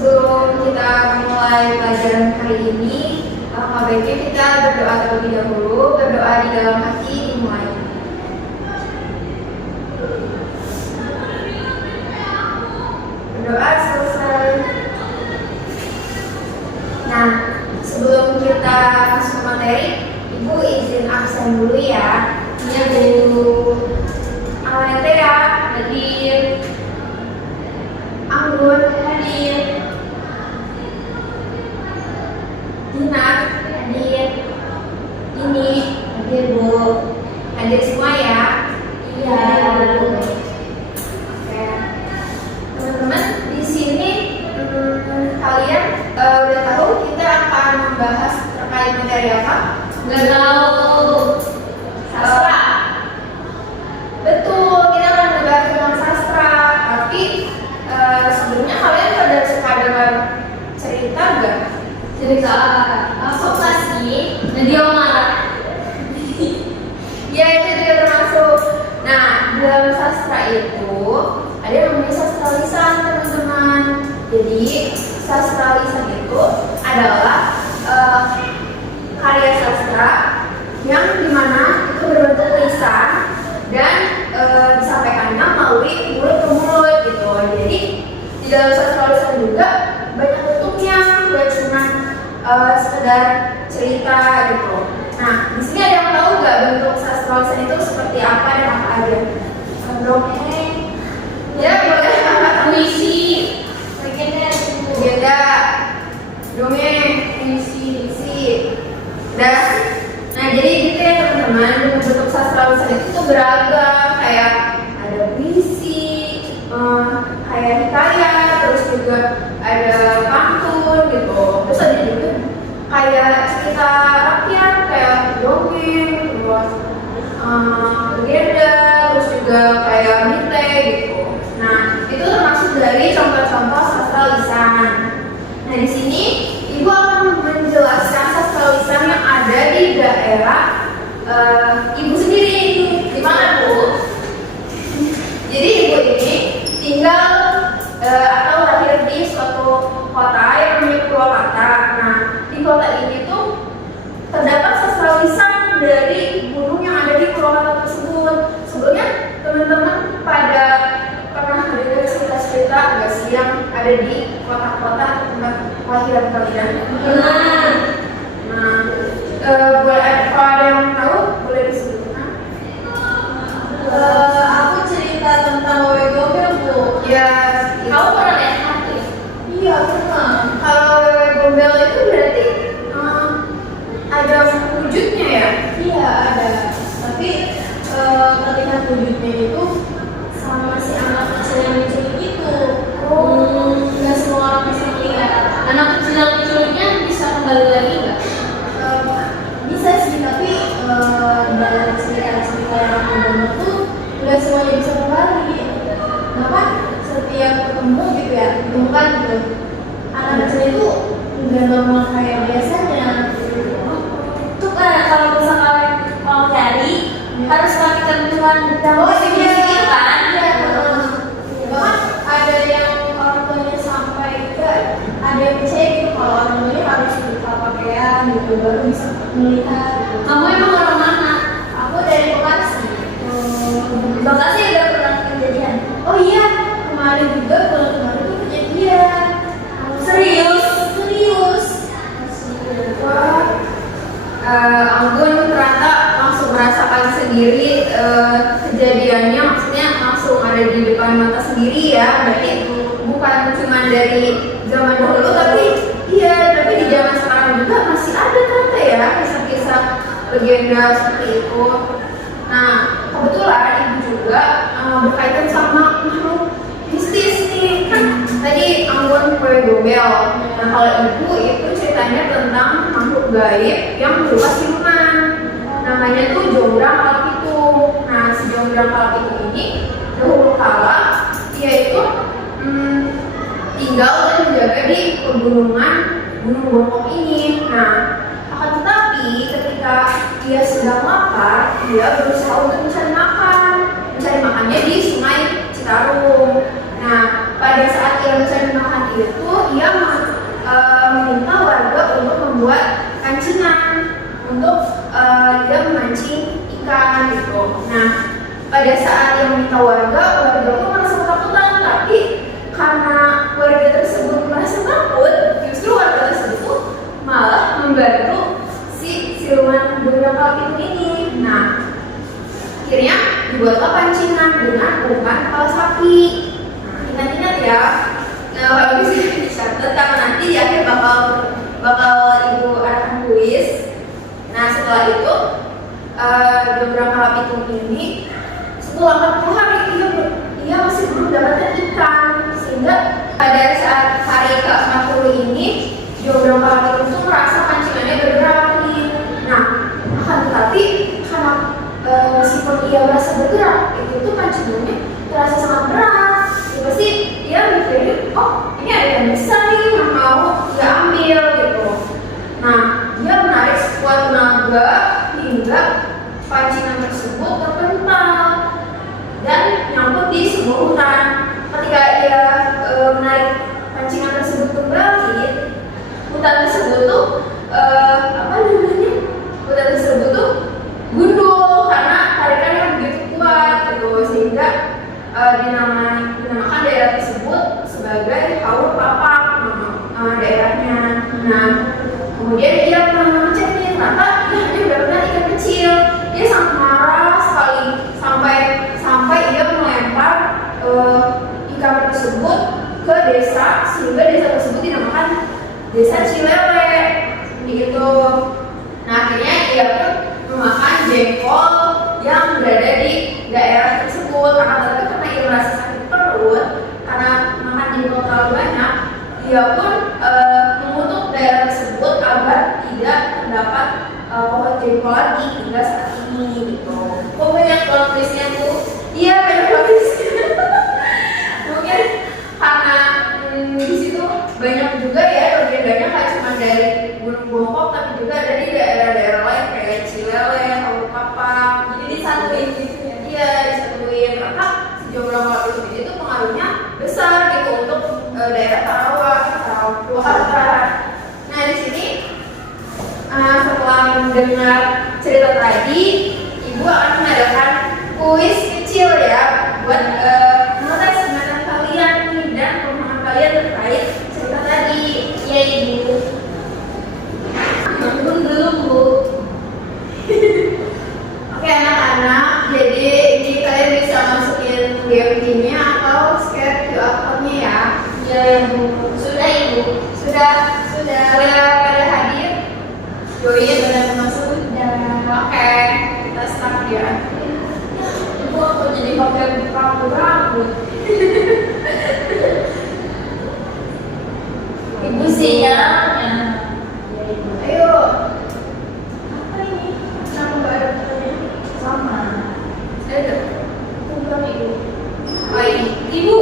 sebelum kita mulai pelajaran hari ini, baiknya kita berdoa terlebih dahulu. Berdoa di dalam hati dimulai. Berdoa selesai. Nah, sebelum kita masuk ke materi, Ibu izin absen dulu ya. Ini dulu Aletea hadir, Anggun hadir, Dina hadir, ini hadir Bu, hadir semua ya. Iya. Oke, teman-teman di sini kalian udah tahu kita akan membahas terkait materi apa? Nggak tahu. Sastra. Betul, kita akan membahas tentang sastra. Tapi sebelumnya kalian pada suka dengar cerita nggak? Cerita masuk nggak sih? Jadi marah. Ya itu juga termasuk. Nah, dalam sastra itu ada yang namanya sastra lisan, teman-teman. Jadi sastra lisan itu adalah karya sastra yang dimana itu berbentuk lisan dan disampaikannya melalui mulut ke mulut gitu. Jadi di dalam sastra lisan juga banyak bentuknya, bukan cuma sekedar cerita gitu. Nah, di sini ada yang tahu nggak bentuk sastra lisan itu seperti apa dan apa aja? Dongeng, ya boleh. Puisi, legenda, dongeng, puisi, dan nah jadi gitu ya teman-teman. Bentuk sastra lisan itu tuh beragam, kayak ada puisi, kayak hikayat, terus juga ada pantun gitu. Terus ada juga kayak cerita rakyat kayak dongeng, terus legenda, terus juga kayak mite gitu. Nah itu termasuk dari contoh-contoh sastra lisan. Nah di sini Ibu akan menjelaskan sastra lisan yang ada di daerah Ibu sendiri. Di mana Bu? Jadi Ibu ini tinggal atau lahir di suatu kota yang namanya Purwakarta. Nah di kota ini tuh terdapat sastra lisan dari gunung yang ada di Purwakarta tersebut. Sebelumnya teman-teman pada pernah mendengar cerita-cerita nggak sih yang ada di kota-kota tempat kelahiran kalian? Boleh kalau ada yang tahu boleh disebutkan. Aku cerita tentang Wewe Gombel Bu. Ya, Kamu pernah lihat hantu? Iya pernah. kalau Wewe Gombel itu berarti ada wujudnya ya? Iya ada. Tapi ketika wujudnya itu sama si anak kecil yang menculik itu. Nggak semua orang bisa melihat. Anak kecil yang menculiknya bisa kembali lagi nggak? Bisa sih, tapi dalam cerita-cerita yang aku dengar tuh nggak semuanya bisa kembali. Maka setiap ketemu gitu ya, ditemukan gitu, anak kecil itu nggak normal kayak biasanya. Itu kan kalau misalkan mau cari harus pakai ketentuan dan Iya kan? Iya. Bahkan ada yang orang tuanya sampai ke ada yang percaya gitu kalau orang tuanya harus buka pakaian gitu baru bisa melihat gitu. Kamu emang orang mana? Aku dari Bekasi. Bekasi udah pernah kejadian? Oh iya, kemarin juga bulan kemarin tuh kejadian. Serius? Serius. Wah, Anggun ternyata langsung merasakan sendiri kejadiannya, maksudnya langsung ada di depan mata sendiri ya. Berarti bukan cuma dari zaman dahulu, tapi tapi di zaman sekarang juga masih ada ternyata ya kisah-kisah legenda seperti itu. Nah kebetulan Ibu juga berkaitan sama makhluk mistis nih. Kan tadi Anggun Wewe Gombel. Nah kalau Ibu itu ceritanya tentang makhluk gaib yang berupa siluman. Namanya tuh Jombrang Kalapitung. Nah si Jombrang Kalapitung ini dahulu kala dia itu tinggal dan menjaga di pegunungan Gunung Bongkok ini. Nah akan tetapi ketika dia sedang lapar, dia berusaha untuk mencari makan. Mencari makannya di Sungai Citarum. Nah pada saat dia mencari makan itu, ia pancingan untuk dia memancing ikan gitu. Nah, pada saat yang minta warga pun merasa ketakutan, tapi karena warga tersebut merasa takut, justru warga tersebut malah membantu si siluman beberapa pintu ini. Nah, akhirnya dibuatlah pancingan dengan umpan kepala sapi. Nah, ingat-ingat ya. Nah, kalau bisa dicatat karena nanti di akhir bakal ibu akan kuis. Nah, setelah itu beberapa pitung ini setelah 40 hari ia masih belum mendapatkan ikan, sehingga pada saat hari ke-40 ini beberapa pitung itu merasa pancingannya berakhir. Nah, akan tetapi karena meskipun ia merasa bergerak, itu pancingannya terasa sangat berat. Ya pasti dia mikirin, oh ini ada yang besar nih yang mau dia ambil gitu. Nah, dia menarik sekuat tenaga hingga pancingan tersebut terpental dan nyangkut di sebuah hutan. Ketika ia menarik pancingan tersebut kembali, hutan tersebut tuh hutan tersebut tuh gundul karena tarikan yang begitu kuat gitu, sehingga dinamakan daerah tersebut sebagai Haur Papak, nama daerahnya. Nah, kemudian dia pernah mencari ternyata dia hanya mendapatkan ikan kecil. Dia sangat marah sekali sampai ia melempar ikan tersebut ke desa, sehingga desa tersebut dinamakan Desa Cilele begitu. Nah, akhirnya ia pun memakan jengkol yang berada di daerah tersebut. Karena ia merasa sakit perut karena makan jengkol terlalu banyak, ia pun mengutuk daerah tersebut agar tidak terdapat pohon jengkol lagi hingga saat ini gitu. Oh, banyak plot twistnya tuh. Iya, banyak plot twistnya. Mungkin karena di situ banyak juga ya bagian-bagiannya nggak cuma dari Gunung Bongkok, tapi juga dari daerah-daerah lain kayak Cilele, Haur Papak. Jadi disatuin gitu ya. Iya, disatuin karena si Jomblang itu pengaruhnya besar gitu untuk daerah Karawang, Purwakarta. Nah, di sini setelah mendengar cerita tadi, ibu akan mengadakan kuis kecil ya buat mengetes ingatan kalian nih dan pemahaman kalian terkait cerita tadi. Ya, ibu. Belum bu. Oke anak-anak, jadi ini kalian bisa masukin game ini atau scan QR code-nya ya. Ya ibu. Sudah ibu. Sudah pada hadir. Join sudah masuk. Oke, kita start ya. Ibu aku jadi pakai rambut. Ibu sinyalnya. Ayo. Apa ini? Nama baru sama. Ada. Tunggu ibu. Oh ini. Ibu.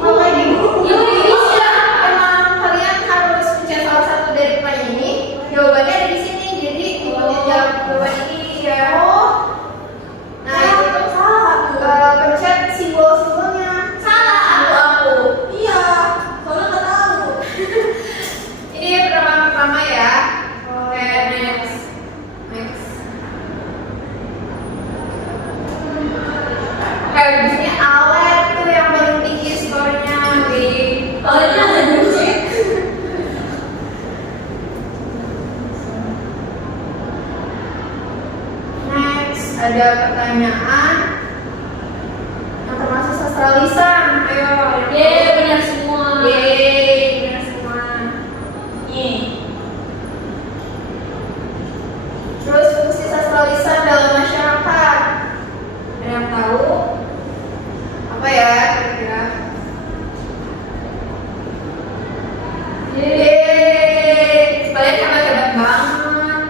Apa ini? Ibu bisa. Emang kalian harus mencet salah satu dari pertanyaan ini. Jawabannya ada di sini. Jadi ikutin jawaban ini ya. Oh. Nah itu salah. Pencet simbol-simbolnya. Salah aku. Iya. Soalnya nggak tahu. Ini pertama ya. Oke, next. Oke, di sini awet tuh yang paling tinggi skornya, Wi. Awetnya ada buncit. Next, ada pertanyaan yang termasuk sastra lisan. Ayo. Yeay, benar semua. Nih. Terus fungsi sastra lisan dalam masyarakat. Ada yang tahu? Apa ya kira-kira? Yeay, kalian hebat banget.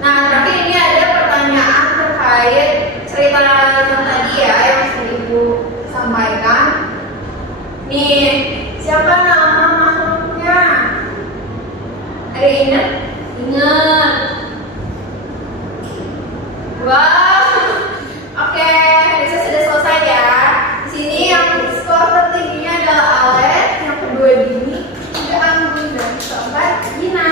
Nah, terakhir ini ada pertanyaan terkait cerita yang tadi ya yang sudah ibu sampaikan. Nih, siapa nama makhluknya? Ada yang ingat? Ingat. Wah, oke, bisa sudah selesai ya. Di sini yang skor tertingginya adalah Alex, yang kedua Dini, ketiga Anggun, dan keempat Gina.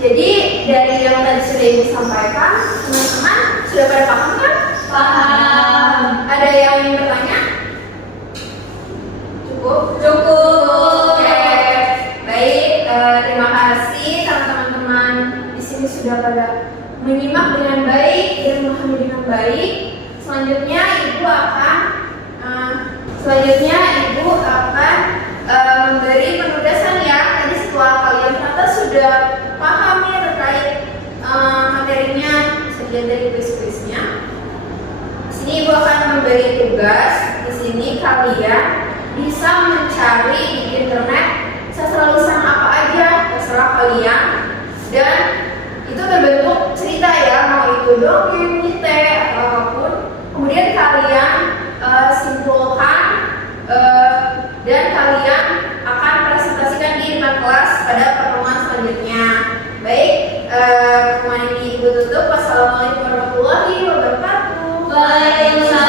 Jadi dari yang tadi sudah Ibu sampaikan, teman-teman sudah pada paham kan? Paham. Ada yang ingin bertanya? Cukup? Cukup. Oke. Baik, terima kasih teman-teman di sini sudah pada menyimak dengan baik dan memahami dengan baik. Selanjutnya Ibu akan memberi penugasan ya. Tadi setelah kalian ternyata sudah paham ya terkait materinya, sebagian dari kuis-kuisnya. Di sini Ibu akan memberi tugas. Di sini kalian bisa mencari di internet sastralisan apa aja terserah kalian, dan itu berbentuk cerita ya, mau itu dongeng, mite atau apapun. Kemudian kalian simpulkan dan kalian akan presentasikan di depan kelas pada pertemuan selanjutnya. Baik, pertemuan ini Ibu tutup. Wassalamualaikum warahmatullahi wabarakatuh. Waalaikumsalam.